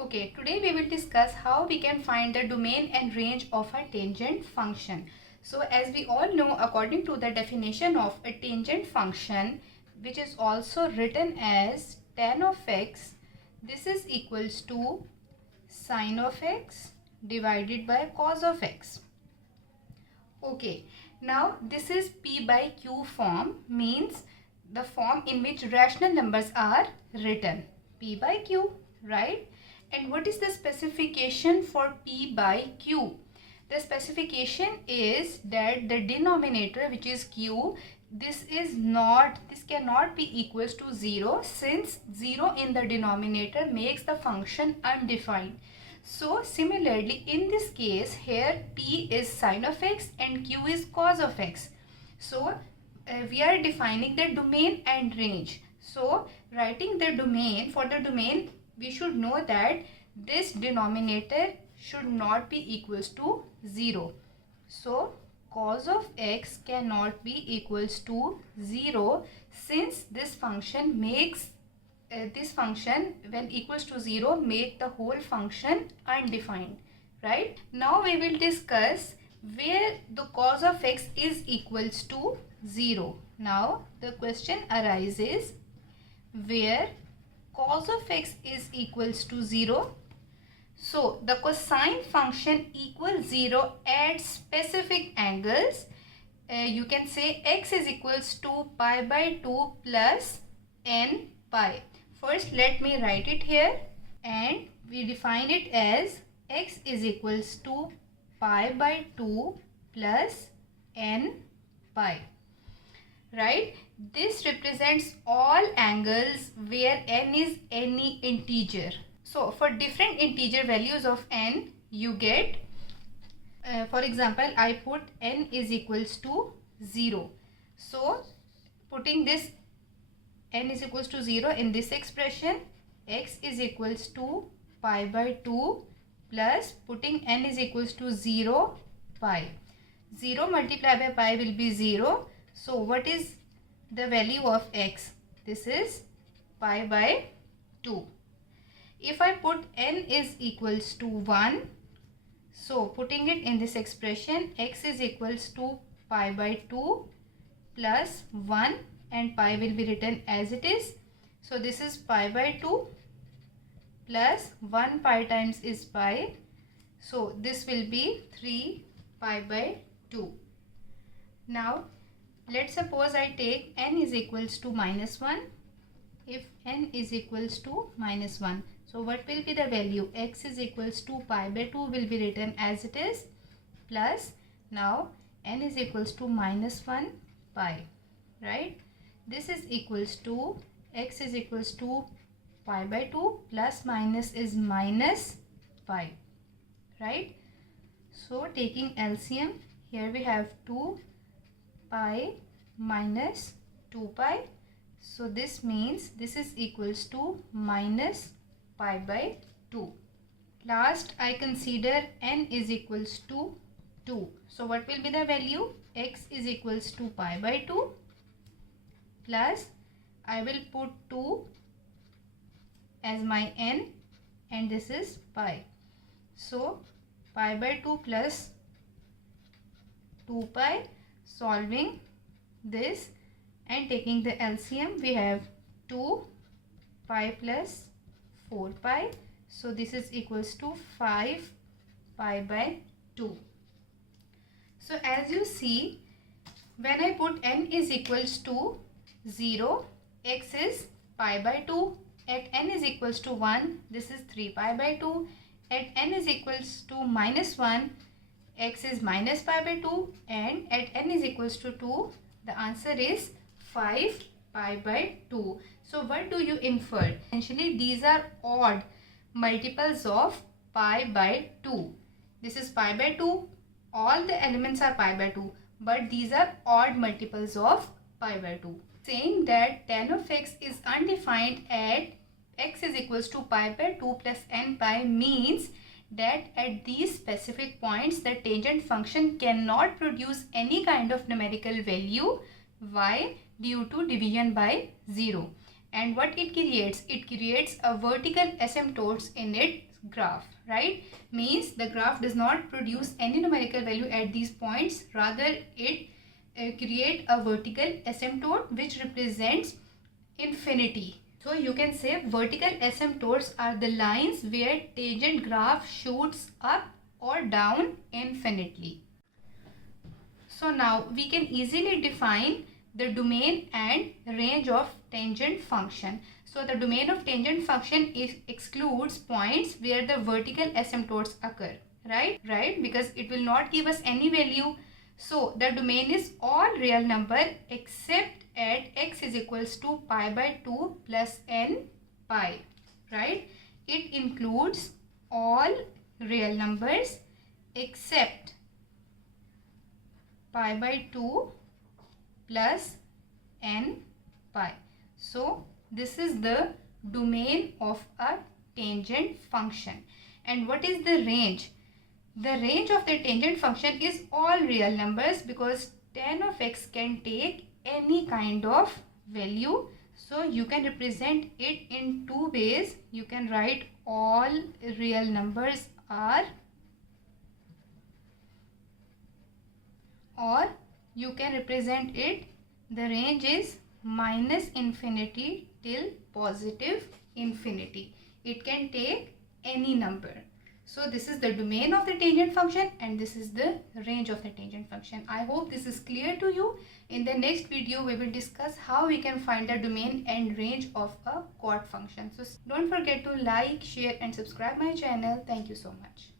Okay, today we will discuss how we can find the domain and range of a tangent function. So as we all know, according to the definition of a tangent function, which is also written as tan of x, this is equals to sine of x divided by cos of x. Okay, now this is P by Q form, means the form in which rational numbers are written. P by Q, right? And what is the specification for P by Q? The specification is that the denominator, which is Q, this cannot be equals to 0, since 0 in the denominator makes the function undefined. So similarly, in this case, here P is sine of x and Q is cos of x. So we are defining the domain and range. So writing the domain, for the domain we should know that this denominator should not be equals to 0. So cos of x cannot be equals to 0, since this function makes this function when equals to 0 make the whole function undefined, right? Now we will discuss where the cos of x is equals to 0. Now the question arises, where cos of x is equals to 0. So the cosine function equals 0 at specific angles. You can say x is equals to pi by 2 plus n pi. First let me write it here, and we define it as x is equals to pi by 2 plus n pi, right? This represents all angles where n is any integer. So for different integer values of n, you get, for example, I put n is equals to 0. So putting this n is equals to 0 in this expression, x is equals to pi by 2 plus putting n is equals to 0 pi. 0 multiplied by pi will be 0. So what is the value of x? This is pi by 2. If I put n is equals to 1, so putting it in this expression, x is equals to pi by 2 plus 1 and pi will be written as it is. So this is pi by 2 plus 1 pi times is pi. So this will be 3 pi by 2. Now let's suppose I take n is equals to minus 1. If n is equals to minus 1, so what will be the value? X is equals to pi by 2 will be written as it is, plus now n is equals to minus 1 pi, right? This is equals to x is equals to pi by 2 plus minus is minus pi, right? So taking LCM, here we have 2 pi minus 2 pi. So this means this is equals to minus pi by 2. Last, I consider n is equals to 2. So what will be the value? X is equals to pi by 2 plus I will put 2 as my n and this is pi. So pi by 2 plus 2 pi, solving this and taking the LCM, we have 2 pi plus 4 pi. So this is equals to 5 pi by 2. So as you see, when I put n is equals to 0, x is pi by 2. At n is equals to 1, this is 3 pi by 2. At n is equals to minus 1, x is minus pi by 2. And at n is equals to 2, the answer is 5 pi by 2. So what do you infer? Essentially these are odd multiples of pi by 2. This is pi by 2. All the elements are pi by 2. But these are odd multiples of pi by 2. Saying that tan of x is undefined at x is equals to pi by 2 plus n pi means that at these specific points the tangent function cannot produce any kind of numerical value. Why? Due to division by 0. And what it creates? It creates a vertical asymptotes in its graph, right? Means the graph does not produce any numerical value at these points, rather it create a vertical asymptote which represents infinity. So you can say vertical asymptotes are the lines where tangent graph shoots up or down infinitely. So now we can easily define the domain and range of tangent function. So the domain of tangent function excludes points where the vertical asymptotes occur, right? Because it will not give us any value. So the domain is all real number except at x is equals to pi by 2 plus n pi, right? It includes all real numbers except pi by 2 plus n pi. So this is the domain of a tangent function. And what is the range? The range of the tangent function is all real numbers, because tan of x can take any kind of value. So you can represent it in two ways. You can write all real numbers are, or you can represent it, the range is minus infinity till positive infinity. It can take any number. So this is the domain of the tangent function and this is the range of the tangent function. I hope this is clear to you. In the next video we will discuss how we can find the domain and range of a chord function. So don't forget to like, share and subscribe my channel. Thank you so much.